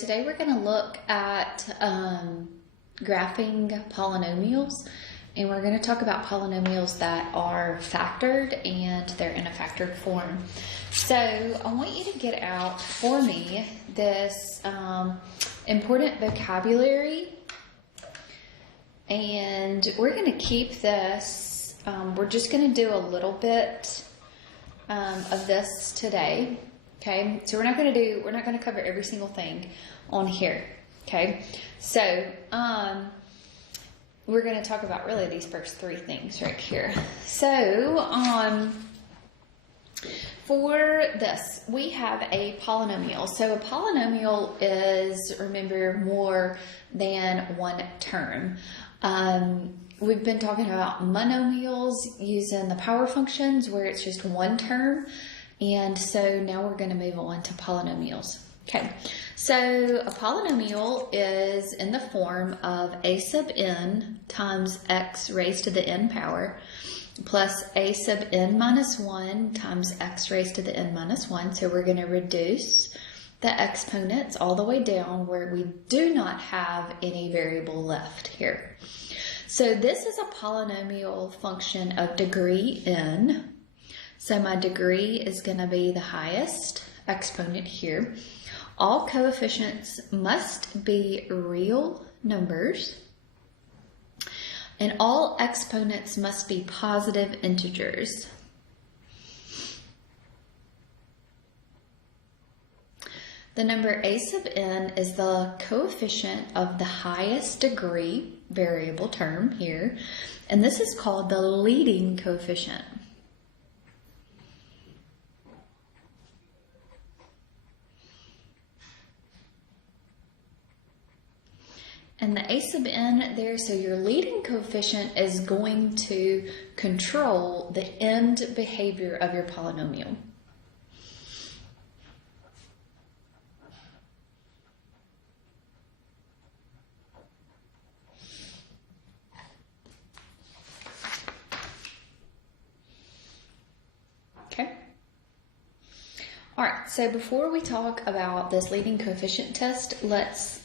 Today we're going to look at graphing polynomials, and we're going to talk about polynomials that are factored and they're in a factored form. So I want you to get out for me this important vocabulary, and we're going to keep this, we're just going to do a little bit of this today. Okay, so we're not going to cover every single thing on here. Okay, so we're going to talk about really these first three things right here. So for this, we have a polynomial. So a polynomial is, remember, more than one term. We've been talking about monomials using the power functions where it's just one term. And so now we're going to move on to polynomials. Okay, so a polynomial is in the form of a sub n times x raised to the n power plus a sub n minus 1 times x raised to the n minus 1. So we're going to reduce the exponents all the way down where we do not have any variable left here. So this is a polynomial function of degree n. So my degree is going to be the highest exponent here. All coefficients must be real numbers, and all exponents must be positive integers. The number a sub n is the coefficient of the highest degree variable term here, and this is called the leading coefficient. And the a sub n there, so your leading coefficient is going to control the end behavior of your polynomial. Okay. All right, so before we talk about this leading coefficient test, let's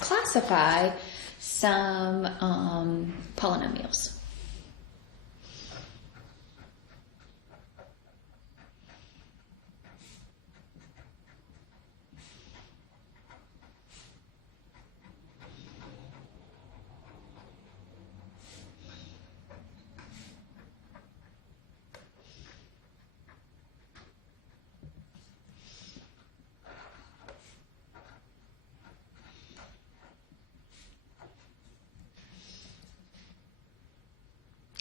classify some polynomials.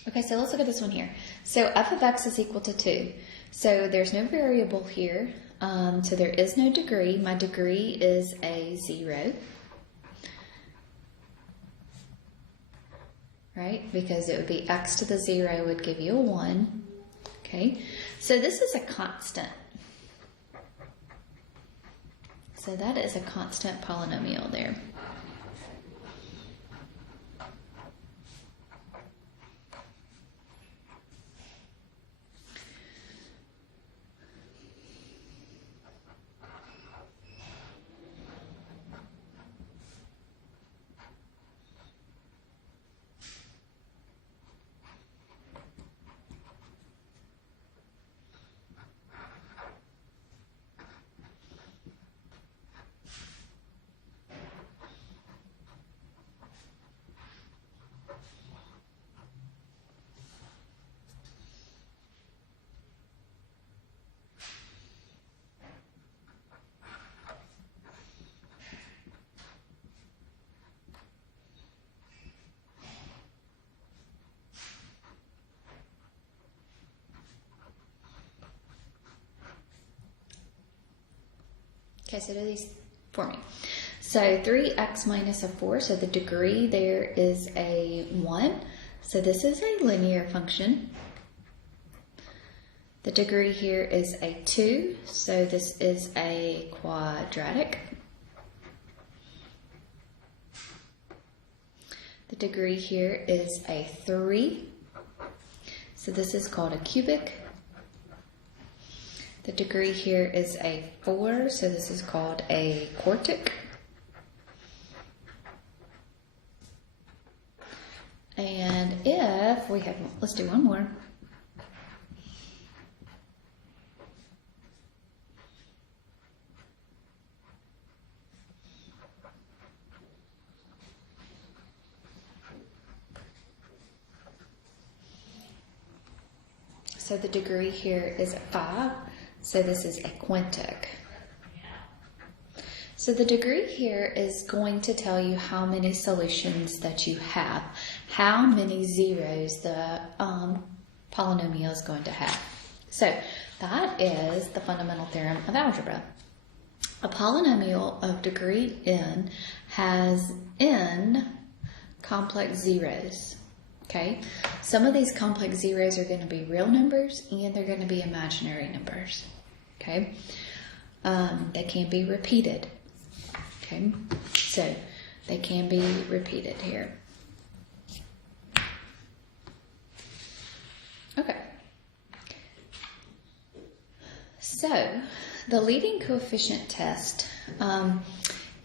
Okay, so let's look at this one here. So f of x is equal to 2. So there's no variable here, so there is no degree. My degree is a 0, right? Because it would be x to the 0 would give you a 1. Okay, so this is a constant. So that is a constant polynomial there. Okay, so do these for me. So 3x minus a 4, so the degree there is a 1. So this is a linear function. The degree here is a 2, so this is a quadratic. The degree here is a 3, so this is called a cubic. The degree here is a 4, so this is called a quartic. And if we have, let's do one more. So the degree here is 5, so this is a quintic. So the degree here is going to tell you how many solutions that you have, how many zeros the polynomial is going to have. So that is the fundamental theorem of algebra. A polynomial of degree n has n complex zeros. Okay, some of these complex zeros are going to be real numbers and they're going to be imaginary numbers. Okay, they can be repeated. Okay, so they can be repeated here. Okay, so the leading coefficient test,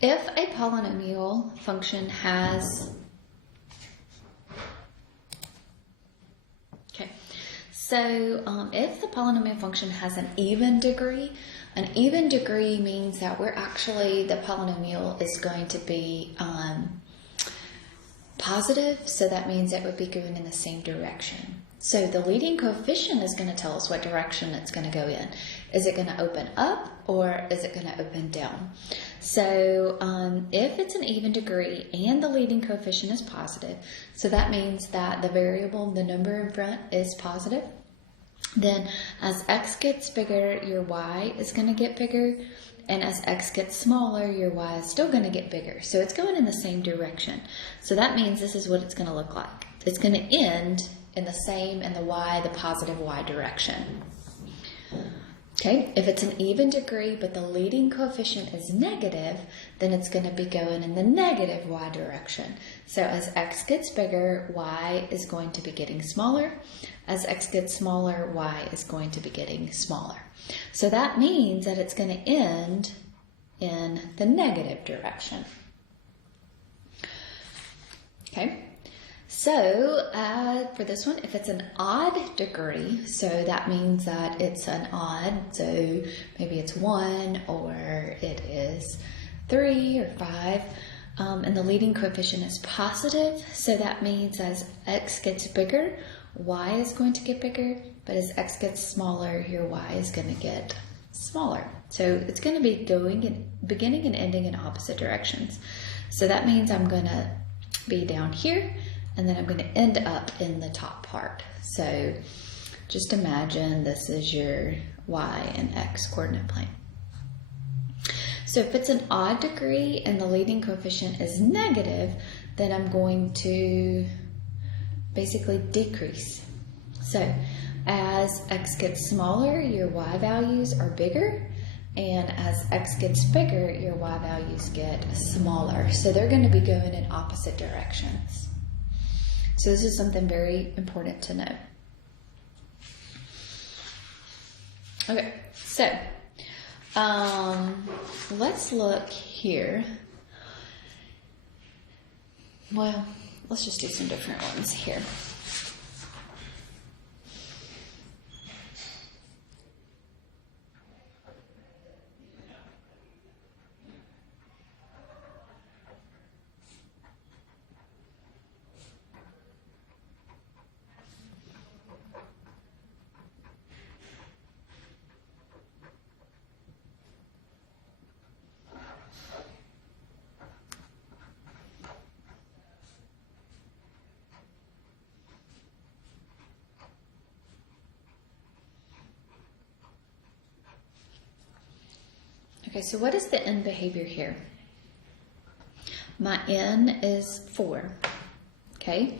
if a polynomial function has if the polynomial function has an even degree means that the polynomial is going to be positive, so that means it would be going in the same direction. So the leading coefficient is going to tell us what direction it's going to go in. Is it going to open up or is it going to open down? So if it's an even degree and the leading coefficient is positive, so that means that the variable, the number in front, is positive. Then as x gets bigger, your y is going to get bigger. And as x gets smaller, your y is still going to get bigger. So it's going in the same direction. So that means this is what it's going to look like. It's going to end in the positive y direction. Okay, if it's an even degree but the leading coefficient is negative, then it's going to be going in the negative y direction. So as x gets bigger, y is going to be getting smaller. As x gets smaller, y is going to be getting smaller. So that means that it's going to end in the negative direction. Okay. So for this one, if it's an odd degree, so that means that it's an odd, so maybe it's 1 or it is 3 or 5, and the leading coefficient is positive, so that means as x gets bigger, y is going to get bigger, but as x gets smaller, your y is going to get smaller. So it's going to be beginning and ending in opposite directions. So that means I'm going to be down here, and then I'm going to end up in the top part. So just imagine this is your y and x coordinate plane. So if it's an odd degree and the leading coefficient is negative, then I'm going to basically decrease. So as x gets smaller, your y values are bigger, and as x gets bigger, your y values get smaller. So they're going to be going in opposite directions. So this is something very important to know. Okay, so let's look here. Well, let's just do some different ones here. Okay, so what is the n behavior here? My n is 4, okay?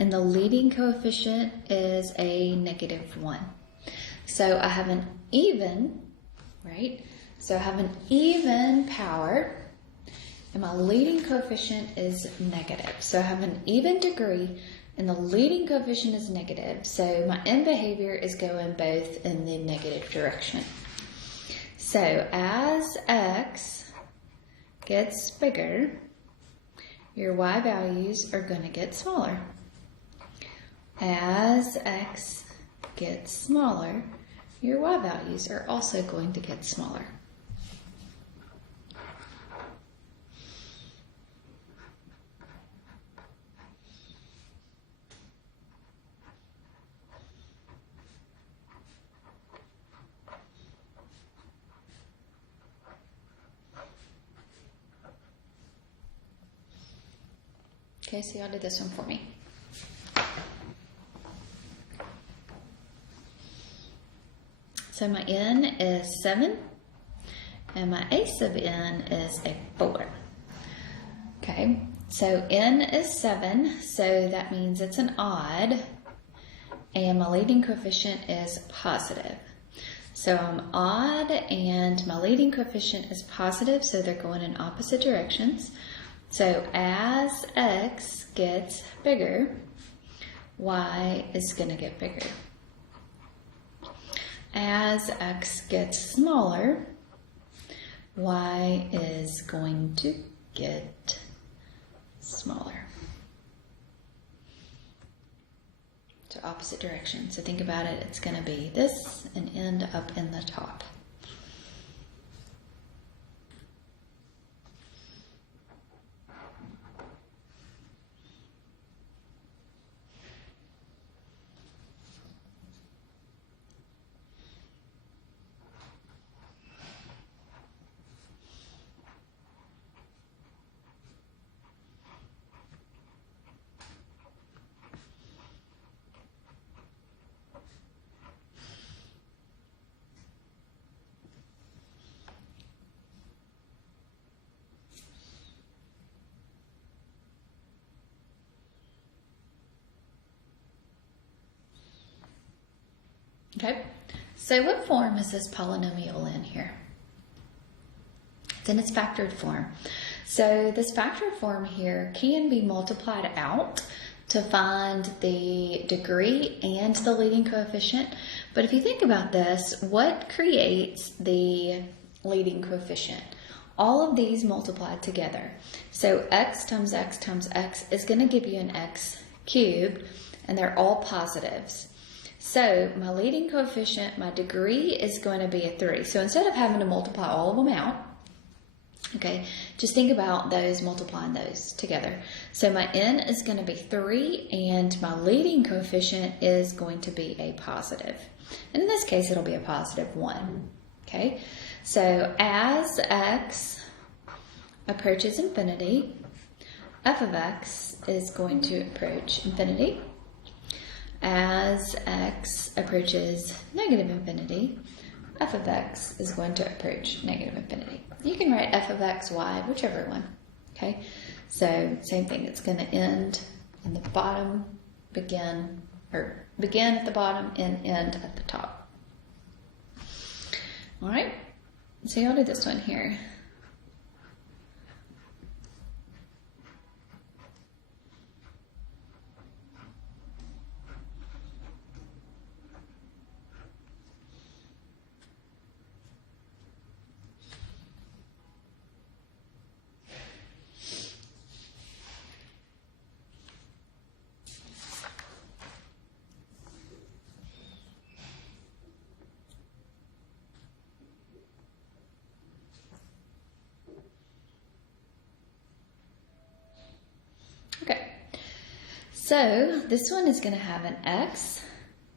And the leading coefficient is a -1. So I have an even, right? So I have an even power, and my leading coefficient is negative. So I have an even degree, and the leading coefficient is negative. So my n behavior is going both in the negative direction. So as x gets bigger, your y values are going to get smaller. as x gets smaller, your y values are also going to get smaller. Okay, so y'all did this one for me. So my n is 7, and my a sub n is a 4. Okay, so n is 7, so that means it's an odd, and my leading coefficient is positive. So I'm odd, and my leading coefficient is positive, so they're going in opposite directions. So as x gets bigger, y is going to get bigger. As x gets smaller, y is going to get smaller. So opposite direction. So think about it, it's going to be this and end up in the top. Okay, so what form is this polynomial in here? It's in its factored form. So this factored form here can be multiplied out to find the degree and the leading coefficient. But if you think about this, what creates the leading coefficient? All of these multiplied together. So x times x times x is going to give you an x cubed, and they're all positives. So my leading coefficient, my degree is going to be a 3. So instead of having to multiply all of them out, okay, just think about those, multiplying those together. So my n is going to be 3, and my leading coefficient is going to be a positive. And in this case, it'll be a positive 1. Okay, so as x approaches infinity, f of x is going to approach infinity. As x approaches negative infinity, f of x is going to approach negative infinity. You can write f of x, y, whichever one. Okay, so same thing. It's going to end in the bottom, begin at the bottom and end at the top. All right, so y'all do this one here. Okay, so this one is going to have an x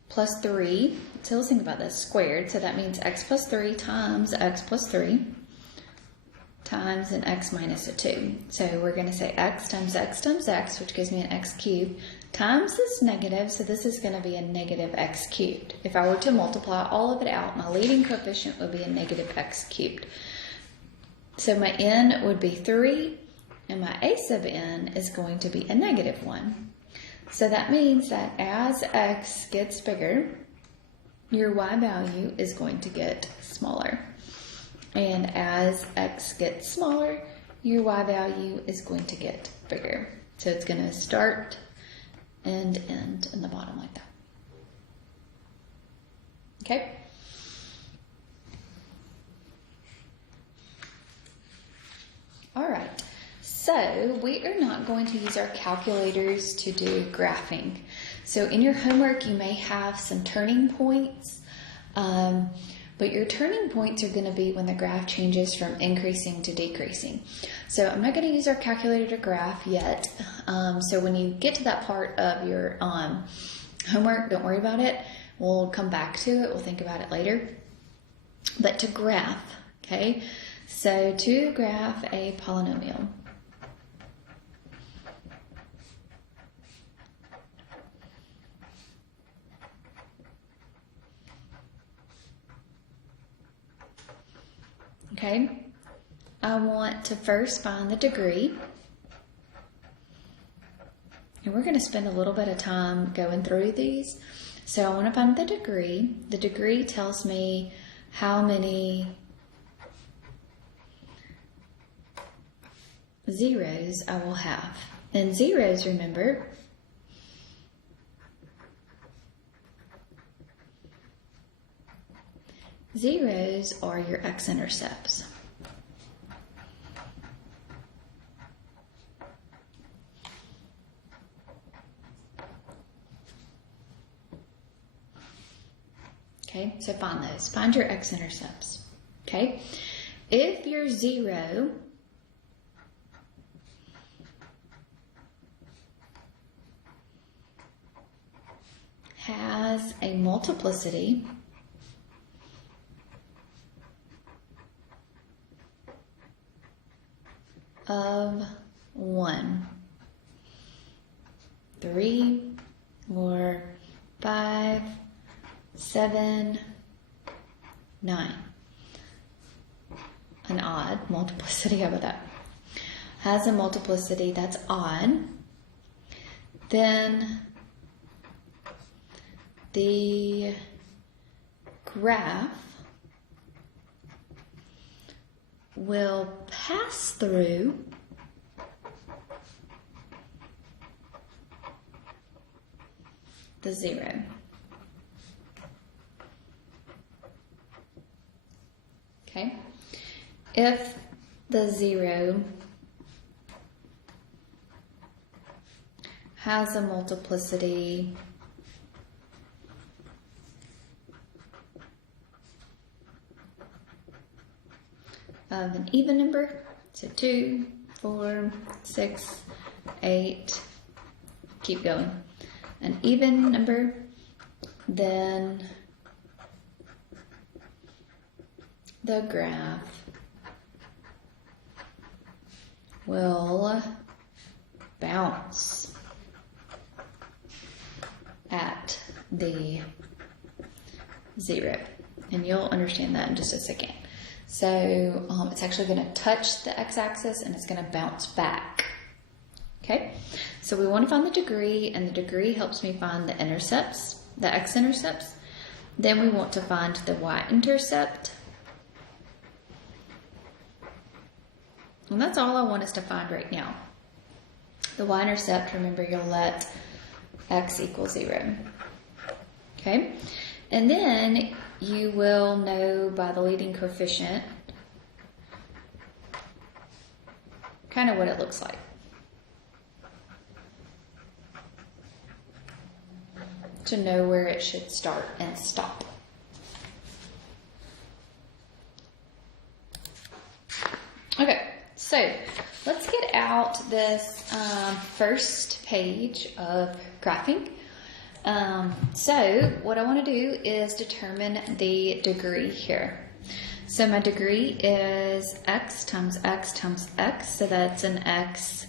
plus 3. So let's think about this, squared. So that means x plus 3 times x plus 3 times an x minus a 2. So we're going to say x times x times x, which gives me an x cubed, times this negative. So this is going to be a negative x cubed. If I were to multiply all of it out, my leading coefficient would be a negative x cubed. So my n would be 3. And my a sub n is going to be a negative 1. So that means that as x gets bigger, your y value is going to get smaller. And as x gets smaller, your y value is going to get bigger. So it's going to start and end in the bottom like that. Okay? All right. So we are not going to use our calculators to do graphing. So in your homework, you may have some turning points, but your turning points are going to be when the graph changes from increasing to decreasing. So I'm not going to use our calculator to graph yet. So when you get to that part of your homework, don't worry about it. We'll come back to it. We'll think about it later. But to graph, okay? So to graph a polynomial, okay, I want to first find the degree. And we're going to spend a little bit of time going through these. So I want to find the degree. The degree tells me how many zeros I will have. And zeros, remember, zeros are your x-intercepts. Okay, so find those. Find your x-intercepts. Okay, if your zero has a multiplicity of 1, 3, or 5, 7, 9. An odd multiplicity, how about that? Has a multiplicity that's odd, then the graph will pass through the 0. Okay, if the 0 has a multiplicity of an even number, so 2, 4, 6, 8, keep going, an even number, then the graph will bounce at the 0. And you'll understand that in just a second. So it's actually going to touch the x-axis and it's going to bounce back. Okay, so we want to find the degree, and the degree helps me find the intercepts, the x-intercepts. Then we want to find the y-intercept. And that's all I want us to find right now. The y-intercept, remember, you'll let x equal 0. Okay, and then you will know by the leading coefficient kind of what it looks like. To know where it should start and stop. Okay, so let's get out this first page of graphing. So what I want to do is determine the degree here. So my degree is x times x times x, so that's an x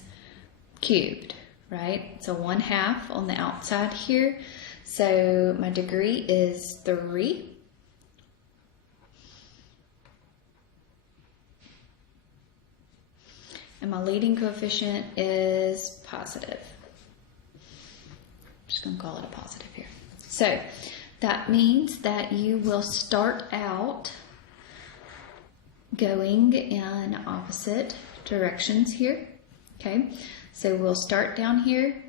cubed, right? So 1/2 on the outside here. So my degree is 3. And my leading coefficient is positive. I'm just going to call it a positive here. So that means that you will start out going in opposite directions here. Okay, so we'll start down here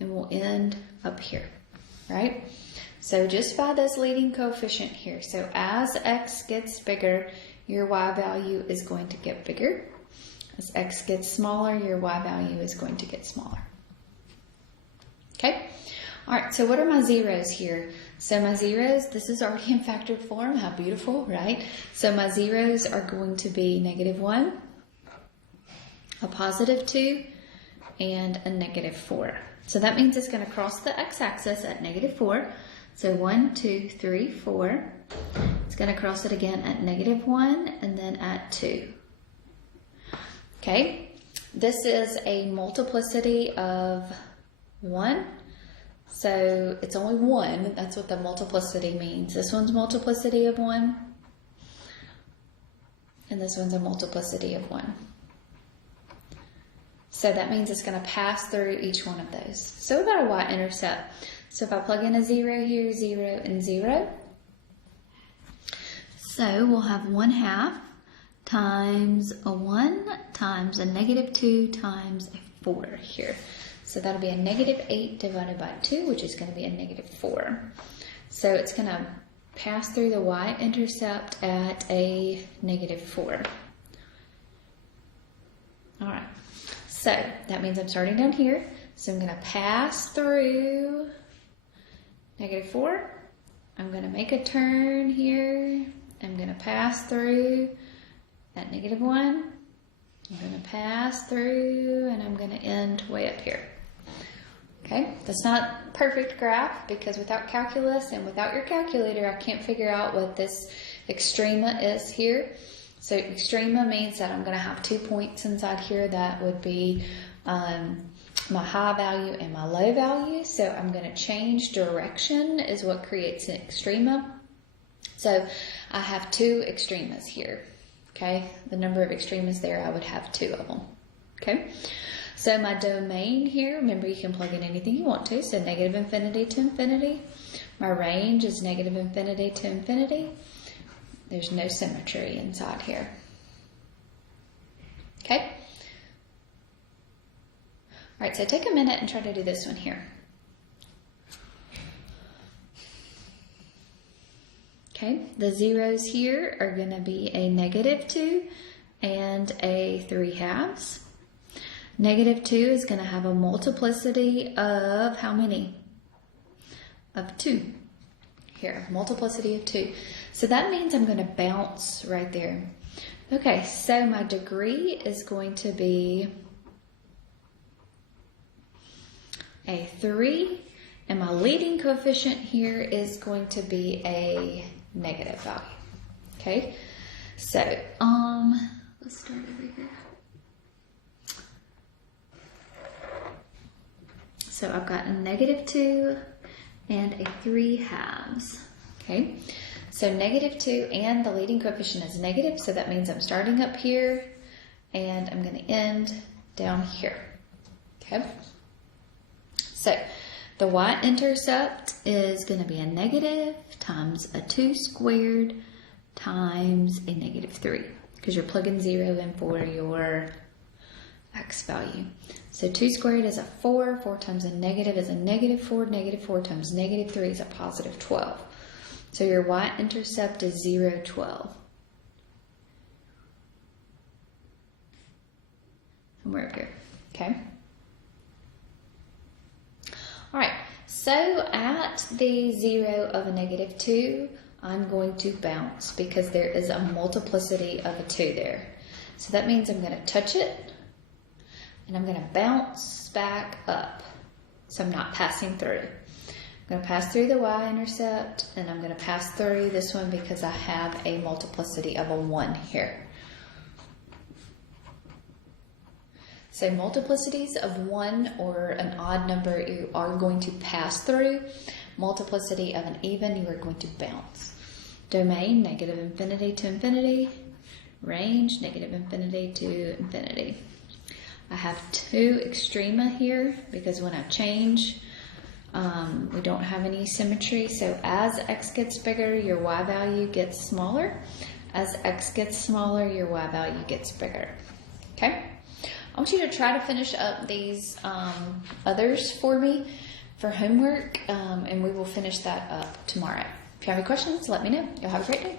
and we'll end up here, right? So just by this leading coefficient here, so as x gets bigger, your y value is going to get bigger. As x gets smaller, your y value is going to get smaller. Okay, All right, so what are my zeros here? So my zeros, this is already in factored form. How beautiful, right? So my zeros are going to be -1, a +2, and a -4. So that means it's going to cross the x-axis at -4. So 1, 2, 3, 4. It's going to cross it again at -1 and then at 2. Okay, this is a multiplicity of 1. So it's only 1. That's what the multiplicity means. This one's multiplicity of 1. And this one's a multiplicity of 1. So that means it's going to pass through each one of those. So what about a y-intercept? So if I plug in a 0 here, 0, and 0. So we'll have 1/2 times a 1 times a -2 times a 4 here. So that'll be a -8 divided by 2, which is going to be a -4. So it's going to pass through the y-intercept at a -4. All right. So that means I'm starting down here. So I'm going to pass through -4. I'm going to make a turn here. I'm going to pass through at -1. I'm going to pass through and I'm going to end way up here. Okay, that's not perfect graph because without calculus and without your calculator, I can't figure out what this extrema is here. So extrema means that I'm going to have 2 points inside here. That would be my high value and my low value. So I'm going to change direction is what creates an extrema. So I have 2 extremas here. Okay, the number of extremas there, I would have 2 of them. Okay, so my domain here, remember you can plug in anything you want to. So -∞ to infinity. My range is -∞ to infinity. There's no symmetry inside here. Okay? All right, so take a minute and try to do this one here. Okay, the zeros here are going to be a -2 and a 3/2. -2 is going to have a multiplicity of how many? Of 2. Here, multiplicity of 2. So that means I'm going to bounce right there. Okay, so my degree is going to be a 3, and my leading coefficient here is going to be a negative value. Okay, so let's start over here. So I've got a -2 and a 3/2. Okay, so -2 and the leading coefficient is negative, so that means I'm starting up here and I'm going to end down here. Okay, so the y-intercept is going to be a negative times a 2 squared times a -3 because you're plugging 0 in for your x value. So 2 squared is a 4, 4 times a negative is a -4, -4 times -3 is a +12. So your y-intercept is 0, 12. Somewhere up here, okay? All right, so at the 0 of a -2, I'm going to bounce because there is a multiplicity of a 2 there. So that means I'm going to touch it and I'm going to bounce back up. So I'm not passing through. I'm going to pass through the y-intercept and I'm going to pass through this one because I have a multiplicity of a 1 here. So multiplicities of 1 or an odd number you are going to pass through. Multiplicity of an even you are going to bounce. Domain, -∞ to infinity. Range, -∞ to infinity. I have 2 extrema here because when I change, we don't have any symmetry. So as x gets bigger, your y value gets smaller. As x gets smaller, your y value gets bigger. Okay? I want you to try to finish up these others for me for homework, and we will finish that up tomorrow. If you have any questions, let me know. You'll have a great day.